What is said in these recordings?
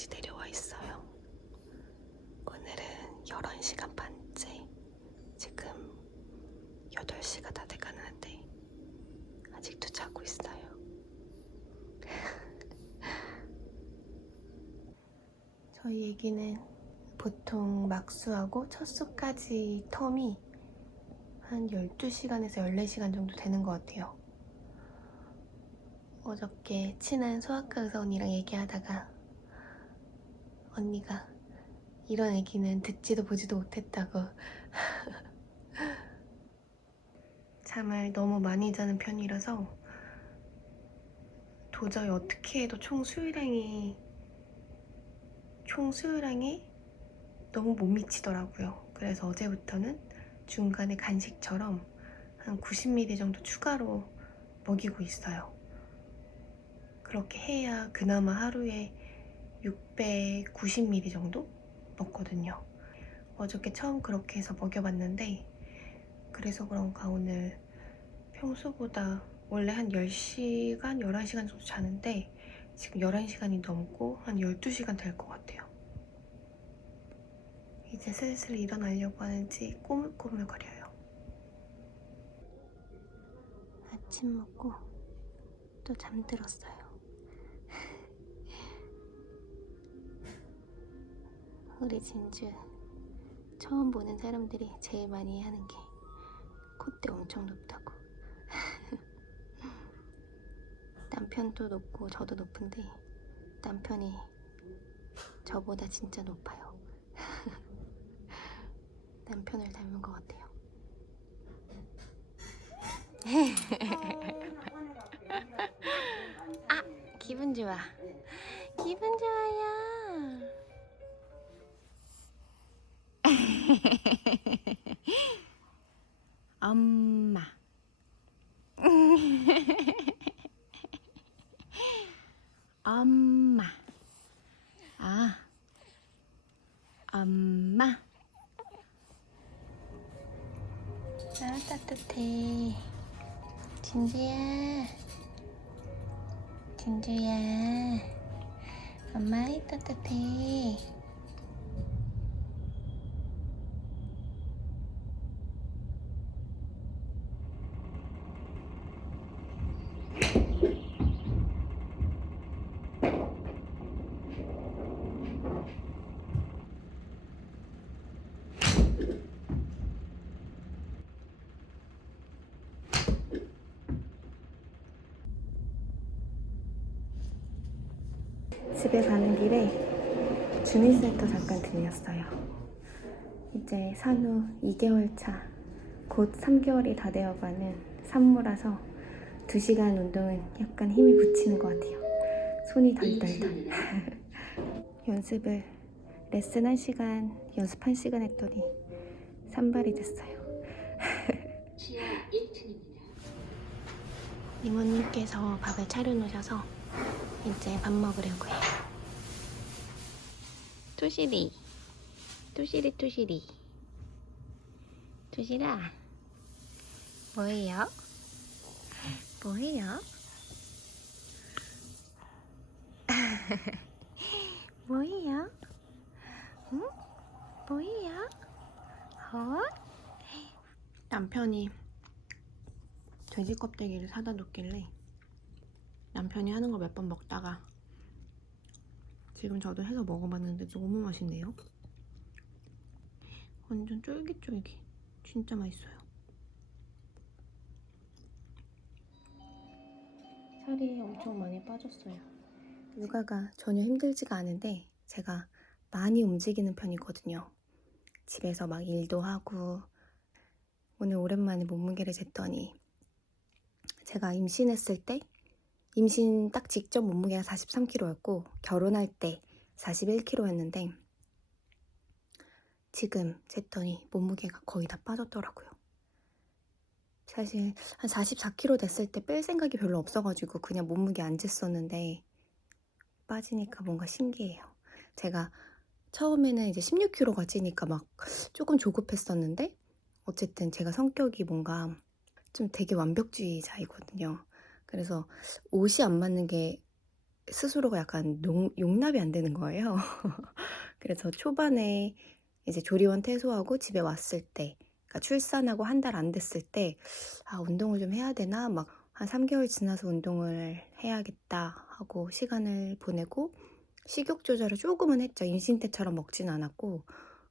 집까지 내려와 있어요. 오늘은 11시간 반째. 지금 8시가 다 돼가는데 아직도 자고 있어요. 저희 애기는 보통 막수하고 첫수까지 텀이 한 12시간에서 14시간 정도 되는 것 같아요. 어저께 친한 소아과 의사 언니랑 얘기하다가 언니가 이런 애기는 듣지도 보지도 못했다고 잠을 너무 많이 자는 편이라서 도저히 어떻게 해도 총 수유량이 너무 못 미치더라고요. 그래서 어제부터는 중간에 간식처럼 한 90ml 정도 추가로 먹이고 있어요. 그렇게 해야 그나마 하루에 690ml 정도 먹거든요. 어저께 처음 그렇게 해서 먹여봤는데 그래서 그런가 오늘 평소보다 원래 한 10시간, 11시간 정도 자는데 지금 11시간이 넘고 한 12시간 될 것 같아요. 이제 슬슬 일어나려고 하는지 꼬물꼬물거려요. 아침 먹고 또 잠들었어요. 우리 진주 처음 보는 사람들이 제일 많이 하는 게 콧대 엄청 높다고. 남편도 높고 저도 높은데 남편이 저보다 진짜 높아요. 남편을 닮은 것 같아요. 아, 기분 좋아. 기분 좋아요. 엄마. 엄마. 아, 엄마. 아, 따뜻해. 진주야. 진주야. 엄마 따뜻해. 집에 가는 길에 주민센터 잠깐 들렸어요. 이제 산후 2개월 차, 곧 3개월이 다 되어가는 산모라서 2시간 운동은 약간 힘이 붙이는 것 같아요. 손이 덜덜덜. 연습을 레슨 1시간, 연습 1시간 했더니 산발이 됐어요. 이모님께서 밥을 차려놓으셔서 이제 밥 먹으려고 해요. 투시리, 투시리, 투시리. 투시라, 뭐해요? 뭐해요? 뭐해요? 응? 뭐해요? 남편이 돼지 껍데기를 사다 줬길래 남편이 하는 걸 몇 번 먹다가 지금 저도 해서 먹어봤는데 너무 맛있네요. 완전 쫄깃쫄깃. 진짜 맛있어요. 살이 엄청 많이 빠졌어요. 육아가 전혀 힘들지가 않은데 제가 많이 움직이는 편이거든요. 집에서 막 일도 하고 오늘 오랜만에 몸무게를 쟀더니 제가 임신했을 때 임신 딱 직전 몸무게가 43kg였고 결혼할 때 41kg였는데 지금 쟀더니 몸무게가 거의 다 빠졌더라고요. 사실 한 44kg 됐을 때 뺄 생각이 별로 없어가지고 그냥 몸무게 안 쟀었는데 빠지니까 뭔가 신기해요. 제가 처음에는 이제 16kg가 찌니까 막 조금 조급했었는데 어쨌든 제가 성격이 뭔가 좀 되게 완벽주의자이거든요. 그래서 옷이 안 맞는 게 스스로가 약간 용납이 안 되는 거예요. 그래서 초반에 이제 조리원 퇴소하고 집에 왔을 때, 그러니까 출산하고 한 달 안 됐을 때, 운동을 좀 해야 되나? 막 한 3개월 지나서 운동을 해야겠다 하고 시간을 보내고, 식욕 조절을 조금은 했죠. 임신 때처럼 먹진 않았고,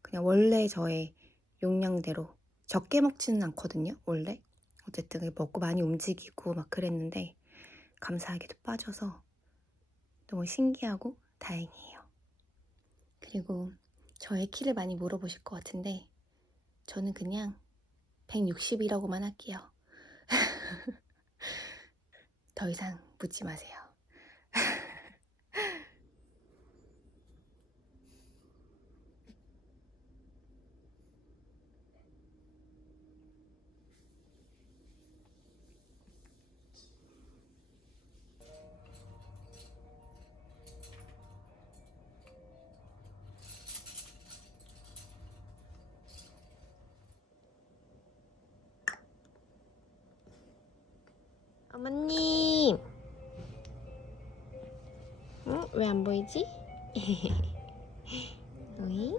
그냥 원래 저의 용량대로 적게 먹지는 않거든요, 원래. 어쨌든 먹고 많이 움직이고 막 그랬는데, 감사하게도 빠져서 너무 신기하고 다행이에요. 그리고 저의 키를 많이 물어보실 것 같은데 저는 그냥 160이라고만 할게요. 더 이상 묻지 마세요. 어머님! 응? 왜 안 보이지? 어이?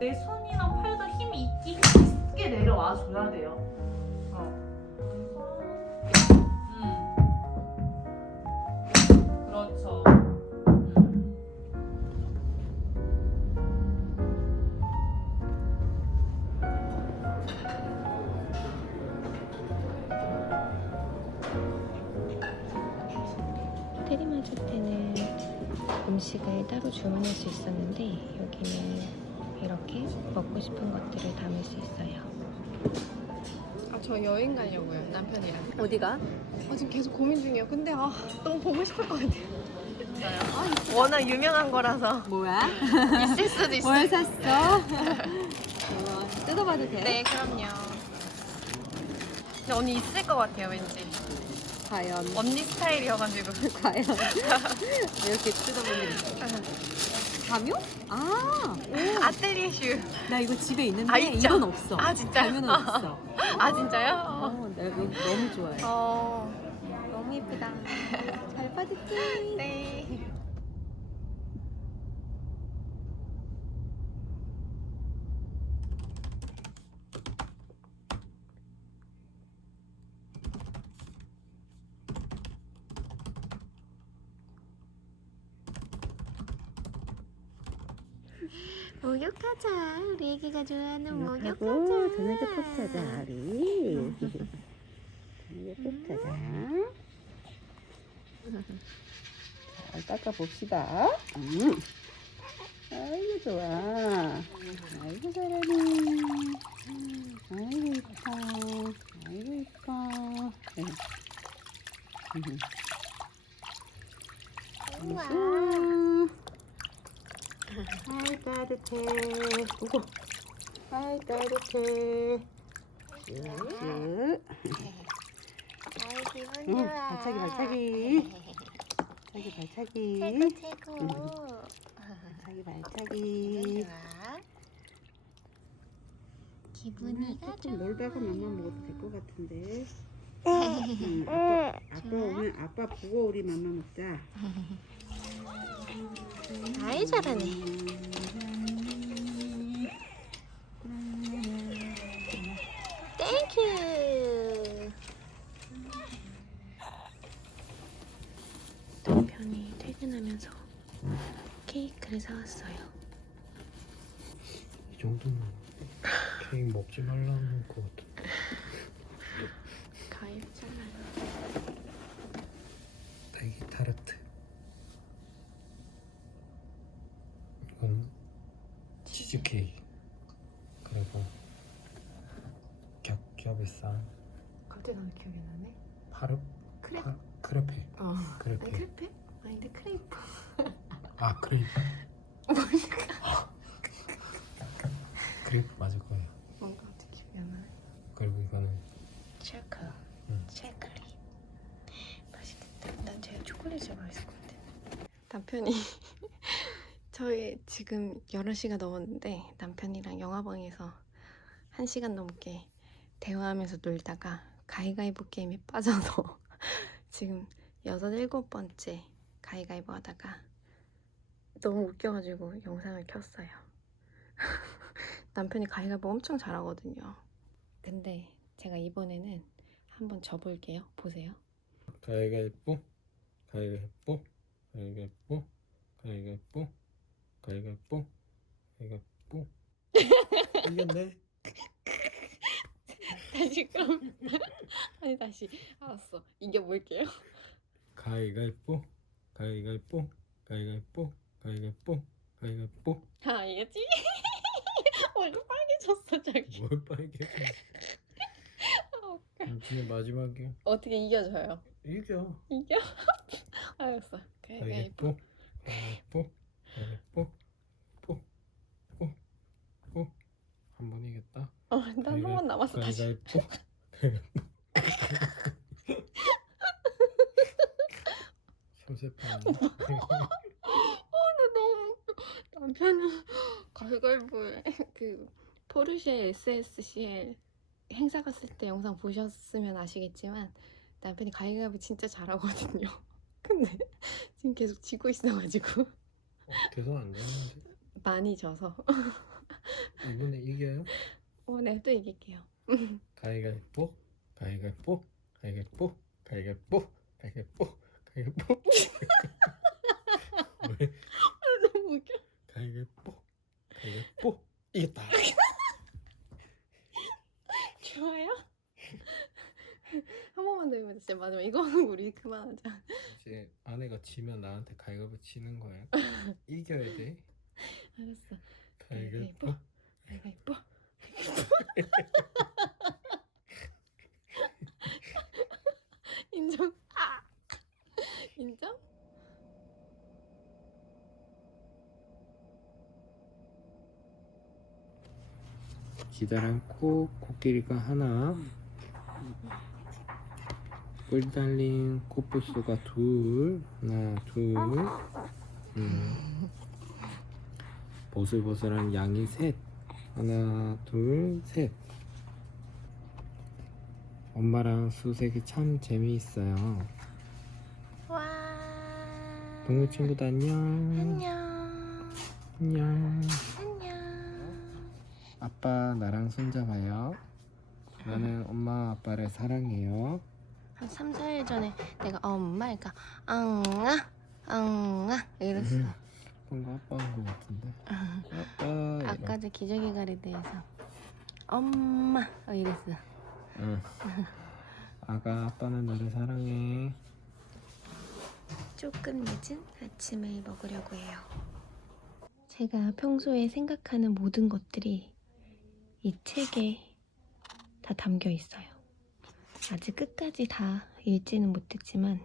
내 손이랑 팔도 힘이 있게 내려와 줘야 돼요. 그렇죠. 테리 맞을 때는 음식을 따로 주문할 수 있었는데 여기는 이렇게 먹고 싶은 것들을 담을 수 있어요. 저 여행 가려고요, 남편이랑. 어디가? 지금 계속 고민 중이에요. 근데 너무 보고 싶을 것 같아요. 워낙 유명한 거라서 뭐야? 있을 수도 있어요. 뭘 샀어? 뜯어봐도 돼? 네, 그럼요. 근데 언니 있을 것 같아요, 왠지. 과연 언니 스타일이어가지고. 과연 이렇게 뜯어보면 가묘? 아틀리에 슈. 나 이거 집에 있는데 있죠? 이건 없어. 진짜요? 가묘는 없어. 진짜요? 나 이거 너무 좋아해. 너무 예쁘다. 잘 받을게. 네. 목욕하자. 우리 애기가 좋아하는 목욕하자. 저녁에 푹 자자 우리. 저녁에 푹 자자. 잘 닦아봅시다. 아이고 좋아. 아이고 잘하네. 아이고 이뻐. 아이고 이뻐. 우와. 아이 따뜻해. 오고. 아이 따뜻해. 쭉. 아이 기분 응, 좋아. 발차기 발차기. 발차기. 최고. 발차기. 좋아. 기분이가 조금 놀다가 맘만 먹어도 될 것 같은데. 좋아. 응, 아빠 오면 아빠 보고 우리 맘마 먹자. 아이 잘하네. 땡큐. 남편이 퇴근하면서 케이크를 사왔어요. 이 정도면 케이크 먹지 말라는 것 같아. 가위잖아요. 딸기 타르트. 이건 치즈 케이크. 그리고 겹겹에싼 갑자기 나는 기억이 나네. 파르 크레. 크레페. 아니 크레페. 크레페? 아닌데 크레이프. 아 크레이프. 크레이프 맞을 거예요. 뭔가 갑자기 기억이 안 나네. 그리고 이거는 체크. 응. 체크리. 맛있겠다. 난 제가 초콜릿이 맛있을 것 같아. 남편이 저희 지금 11시가 넘었는데 남편이랑 영화방에서 1시간 넘게 대화하면서 놀다가 가위가위보 게임에 빠져서 지금 6, 7번째 가위가위보 하다가 너무 웃겨가지고 영상을 켰어요. 남편이 가위가위보 엄청 잘하거든요. 근데 제가 이번에는 한번 져볼게요. 보세요. 가위가위보, 가위가위보, 가위가위보, 가위가위보, 가위가위보, 가위가위보. 이겼네. 다시 그럼 아니 다시 알았어. 이겨볼게요. 가위가위보, 가위가위보, 가위가위보, 가위가위보, 가위가위보. 아 이거지? 얼굴 빨개졌어 저기. 뭘 빨개? 진짜 마지막이야. 어떻게 이겨줘요? 이겨. 이겨? 알았어. 가위바위보. 가위가위보, 가위가위보, 뽀, 뽀, 뽀. 한 번 이겼다. 난 한 번 남았어 다시. 가위가위보, 가위가위보. 소세판. 나 너무 웃겨. 남편이 가위바위보에 그 포르쉐 SSCL 행사 갔을 때 영상 보셨으면 아시겠지만 남편이 가위바위보 진짜 잘하거든요. 근데 지금 계속 지고 있어가지고 계속 안 되는데. 많이 져서 이번에 이겨요? 네, 또 이길게요. 가위가위보, 가위가위보, 가위가위보, 가위가위보, 가위가위보, 가위가위보. 왜? 너무 웃겨. 가위가위보, 가위가위보. 이겼다. 좋아요? 한 번만 더 해보자. 진짜 마지막 이거 하는 거 우리 그만하자. 이제 아내가 지면 나한테 가위가위보 치는 거예요. 이겨야 돼. 알았어. 가위가위보. 가위바위보. 인정? 인정? 기다란 코끼리가 하나, 뿔 달린 코뿔소가 둘, 하나, 둘, 보슬보슬한 양이 셋, 하나, 둘, 셋. 엄마랑 수색이 참 재미있어요. 와. 동물 친구도 안녕. 안녕. 안녕. 안녕. 아빠 나랑 손잡아요. 나는 엄마 아빠를 사랑해요. 한 3, 4일 전에 내가 엄마 그러니까 앙아 이랬어. 뭔가 아빠 한 거 같은데. 아빠. 아까도 기저귀 가리대에서 엄마 이랬어. 응. 아가 아빠는 너를 사랑해. 조금 늦은 아침을 먹으려고 해요. 제가 평소에 생각하는 모든 것들이 이 책에 다 담겨 있어요. 아직 끝까지 다 읽지는 못했지만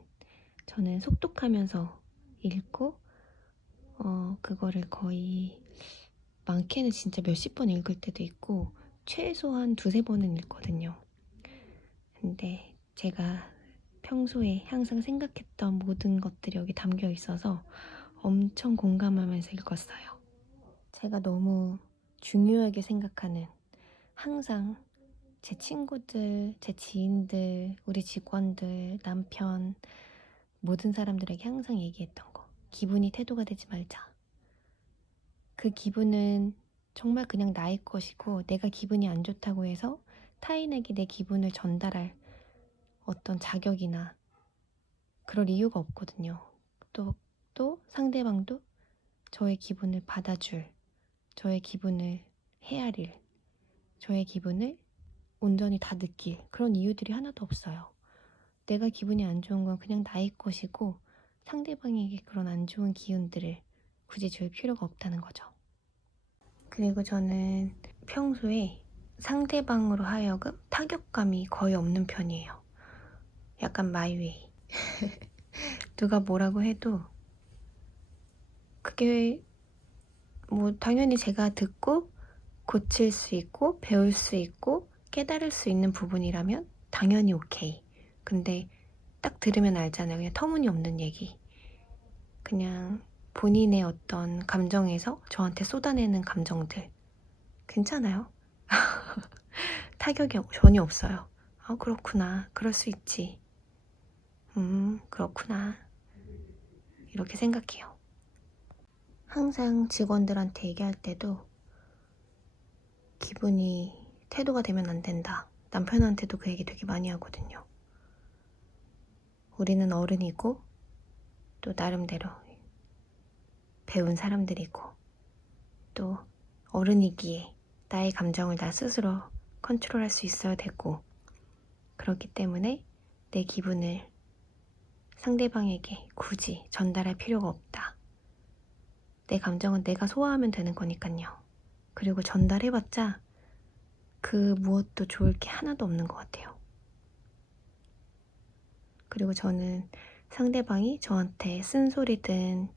저는 속독하면서 읽고 그거를 거의 많게는 진짜 몇십 번 읽을 때도 있고 최소한 두세 번은 읽거든요. 근데 제가 평소에 항상 생각했던 모든 것들이 여기 담겨 있어서 엄청 공감하면서 읽었어요. 제가 너무 중요하게 생각하는, 항상 제 친구들, 제 지인들, 우리 직원들, 남편, 모든 사람들에게 항상 얘기했던 거. 기분이 태도가 되지 말자. 그 기분은 정말 그냥 나의 것이고 내가 기분이 안 좋다고 해서 타인에게 내 기분을 전달할 어떤 자격이나 그럴 이유가 없거든요. 또 상대방도 저의 기분을 받아줄, 저의 기분을 헤아릴, 저의 기분을 온전히 다 느낄 그런 이유들이 하나도 없어요. 내가 기분이 안 좋은 건 그냥 나의 것이고 상대방에게 그런 안 좋은 기운들을 굳이 줄 필요가 없다는 거죠. 그리고 저는 평소에 상대방으로 하여금 타격감이 거의 없는 편이에요. 약간 마이웨이. 누가 뭐라고 해도 그게 뭐 당연히 제가 듣고 고칠 수 있고 배울 수 있고 깨달을 수 있는 부분이라면 당연히 오케이. 근데 딱 들으면 알잖아요. 그냥 터무니없는 얘기. 그냥 본인의 어떤 감정에서 저한테 쏟아내는 감정들. 괜찮아요. 타격이 전혀 없어요. 아, 그렇구나. 그럴 수 있지. 그렇구나. 이렇게 생각해요. 항상 직원들한테 얘기할 때도 기분이 태도가 되면 안 된다. 남편한테도 그 얘기 되게 많이 하거든요. 우리는 어른이고 또 나름대로 배운 사람들이고 또 어른이기에 나의 감정을 나 스스로 컨트롤할 수 있어야 되고 그렇기 때문에 내 기분을 상대방에게 굳이 전달할 필요가 없다. 내 감정은 내가 소화하면 되는 거니까요. 그리고 전달해봤자 그 무엇도 좋을 게 하나도 없는 것 같아요. 그리고 저는 상대방이 저한테 쓴소리든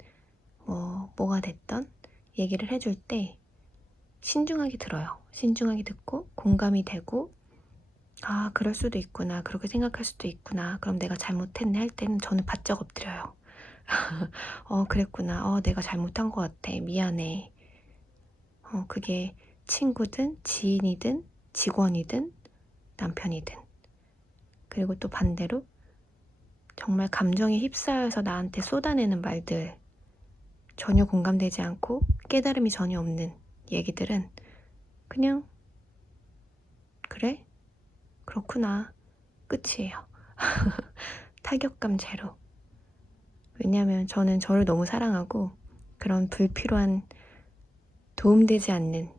뭐가 됐던 얘기를 해줄 때 신중하게 들어요. 신중하게 듣고 공감이 되고 아, 그럴 수도 있구나. 그렇게 생각할 수도 있구나. 그럼 내가 잘못했네 할 때는 저는 바짝 엎드려요. 그랬구나. 내가 잘못한 것 같아. 미안해. 그게 친구든 지인이든 직원이든 남편이든. 그리고 또 반대로 정말 감정에 휩싸여서 나한테 쏟아내는 말들, 전혀 공감되지 않고 깨달음이 전혀 없는 얘기들은 그냥 그래? 그렇구나. 끝이에요. 타격감 제로. 왜냐하면 저는 저를 너무 사랑하고 그런 불필요한 도움되지 않는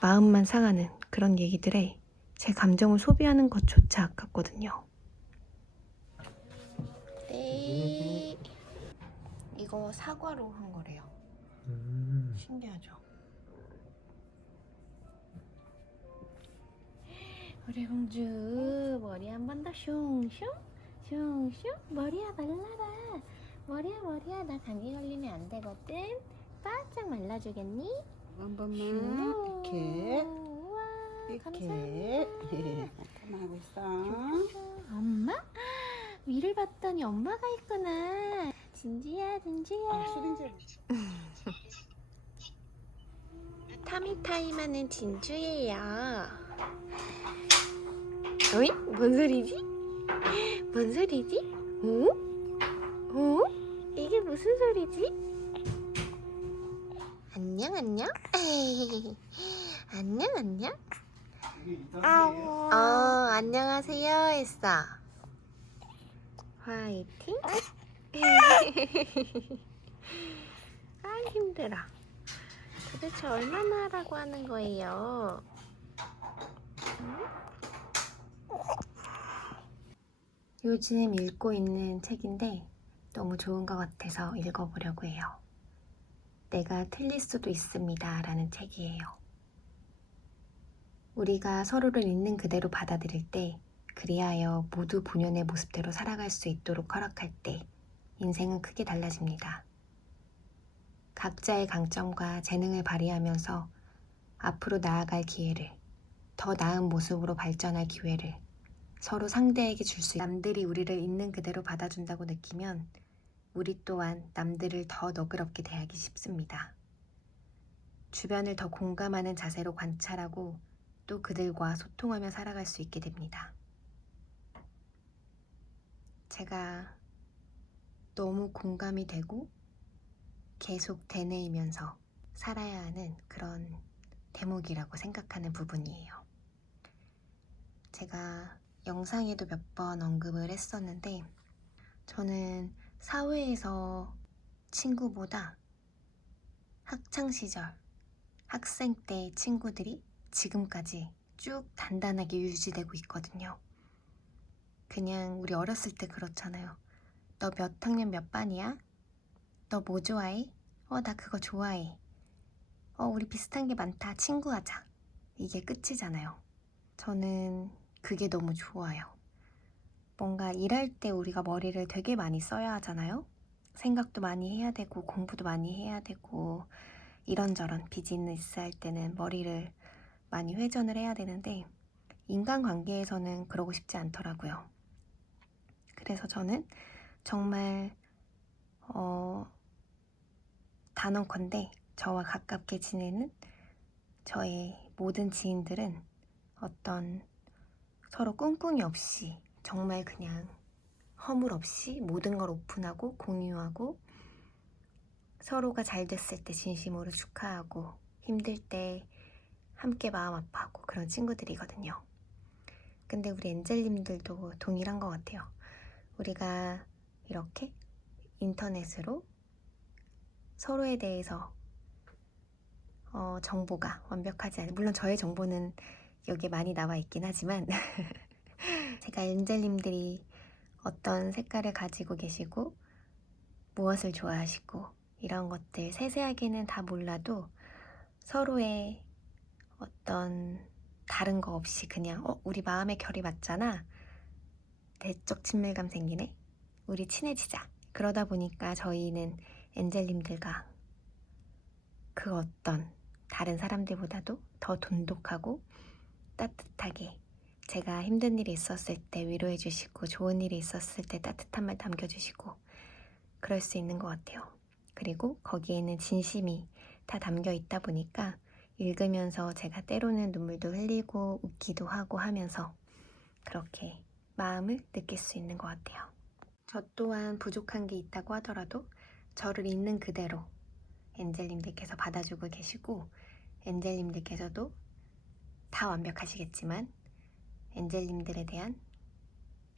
마음만 상하는 그런 얘기들에 제 감정을 소비하는 것조차 아깝거든요. 네. 이거 사과로 한 거래요. 신기하죠? 우리 공주 머리 한 번 더 슝슝 슝슝 머리야 말라라. 머리야 나 감기 걸리면 안 되거든. 바짝 말라주겠니? 한 번만 이렇게 우와, 이렇게 감사합니다. 하고 있어. 엄마? 위를 봤더니 엄마가 있구나. 진주야. 시린지 타미타임하는 진주예요. 어이? 뭔 소리지? 뭔 소리지? 이게 무슨 소리지? 안녕. 안녕. 안녕하세요 했어. 화이팅. 아, 힘들어. 도대체 얼마나 하라고 하는 거예요? 요즘 읽고 있는 책인데 너무 좋은 것 같아서 읽어보려고 해요. 내가 틀릴 수도 있습니다 라는 책이에요. 우리가 서로를 있는 그대로 받아들일 때, 그리하여 모두 본연의 모습대로 살아갈 수 있도록 허락할 때 인생은 크게 달라집니다. 각자의 강점과 재능을 발휘하면서 앞으로 나아갈 기회를, 더 나은 모습으로 발전할 기회를 서로 상대에게 줄 수, 남들이 우리를 있는 그대로 받아준다고 느끼면 우리 또한 남들을 더 너그럽게 대하기 쉽습니다. 주변을 더 공감하는 자세로 관찰하고 또 그들과 소통하며 살아갈 수 있게 됩니다. 제가 너무 공감이 되고 계속 되뇌이면서 살아야 하는 그런 대목이라고 생각하는 부분이에요. 제가 영상에도 몇 번 언급을 했었는데, 저는 사회에서 친구보다 학창시절, 학생 때 친구들이 지금까지 쭉 단단하게 유지되고 있거든요. 그냥 우리 어렸을 때 그렇잖아요. 너 몇 학년 몇 반이야? 너 뭐 좋아해? 나 그거 좋아해. 우리 비슷한 게 많다. 친구하자. 이게 끝이잖아요. 저는 그게 너무 좋아요. 뭔가 일할 때 우리가 머리를 되게 많이 써야 하잖아요. 생각도 많이 해야 되고 공부도 많이 해야 되고 이런저런 비즈니스 할 때는 머리를 많이 회전을 해야 되는데 인간관계에서는 그러고 싶지 않더라고요. 그래서 저는 정말 단언컨대 저와 가깝게 지내는 저의 모든 지인들은 어떤 서로 꿍꿍이 없이 정말 그냥 허물 없이 모든 걸 오픈하고 공유하고 서로가 잘 됐을 때 진심으로 축하하고 힘들 때 함께 마음 아파하고 그런 친구들이거든요. 근데 우리 엔젤님들도 동일한 것 같아요. 우리가 이렇게 인터넷으로 서로에 대해서 정보가 완벽하지 않아요. 물론 저의 정보는 여기에 많이 나와 있긴 하지만 제가 엔젤님들이 어떤 색깔을 가지고 계시고 무엇을 좋아하시고 이런 것들 세세하게는 다 몰라도 서로의 어떤 다른 거 없이 그냥 우리 마음의 결이 맞잖아. 내적 친밀감 생기네. 우리 친해지자. 그러다 보니까 저희는 엔젤님들과 그 어떤 다른 사람들보다도 더 돈독하고 따뜻하게 제가 힘든 일이 있었을 때 위로해 주시고 좋은 일이 있었을 때 따뜻한 말 남겨주시고 그럴 수 있는 것 같아요. 그리고 거기에는 진심이 다 담겨 있다 보니까 읽으면서 제가 때로는 눈물도 흘리고 웃기도 하고 하면서 그렇게 마음을 느낄 수 있는 것 같아요. 저 또한 부족한 게 있다고 하더라도 저를 있는 그대로 엔젤님들께서 받아주고 계시고 엔젤님들께서도 다 완벽하시겠지만 엔젤님들에 대한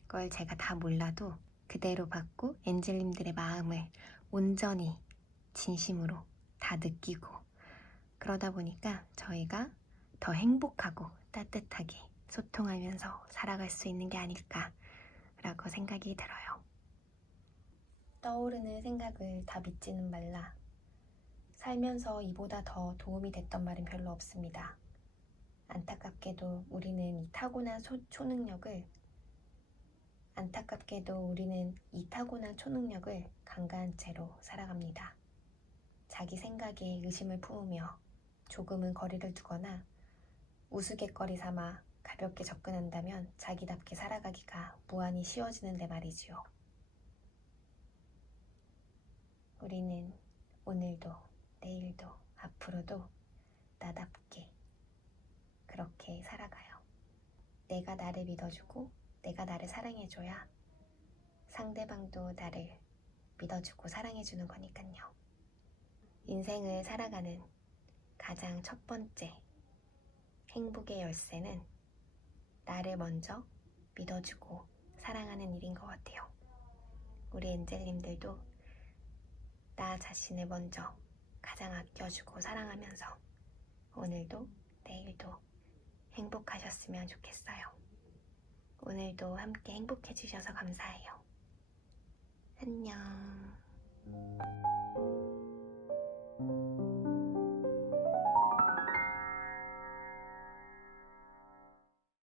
걸 제가 다 몰라도 그대로 받고 엔젤님들의 마음을 온전히 진심으로 다 느끼고 그러다 보니까 저희가 더 행복하고 따뜻하게 소통하면서 살아갈 수 있는 게 아닐까라고 생각이 들어요. 떠오르는 생각을 다 믿지는 말라. 살면서 이보다 더 도움이 됐던 말은 별로 없습니다. 안타깝게도 우리는 이 타고난 초능력을 간과한 채로 살아갑니다. 자기 생각에 의심을 품으며 조금은 거리를 두거나 우스갯거리 삼아 가볍게 접근한다면 자기답게 살아가기가 무한히 쉬워지는데 말이지요. 우리는 오늘도 내일도 앞으로도 나답게 그렇게 살아가요. 내가 나를 믿어주고 내가 나를 사랑해줘야 상대방도 나를 믿어주고 사랑해주는 거니까요. 인생을 살아가는 가장 첫 번째 행복의 열쇠는 나를 먼저 믿어주고 사랑하는 일인 것 같아요. 우리 엔젤님들도 나 자신을 먼저 가장 아껴주고 사랑하면서 오늘도 내일도 행복하셨으면 좋겠어요. 오늘도 함께 행복해 주셔서 감사해요. 안녕.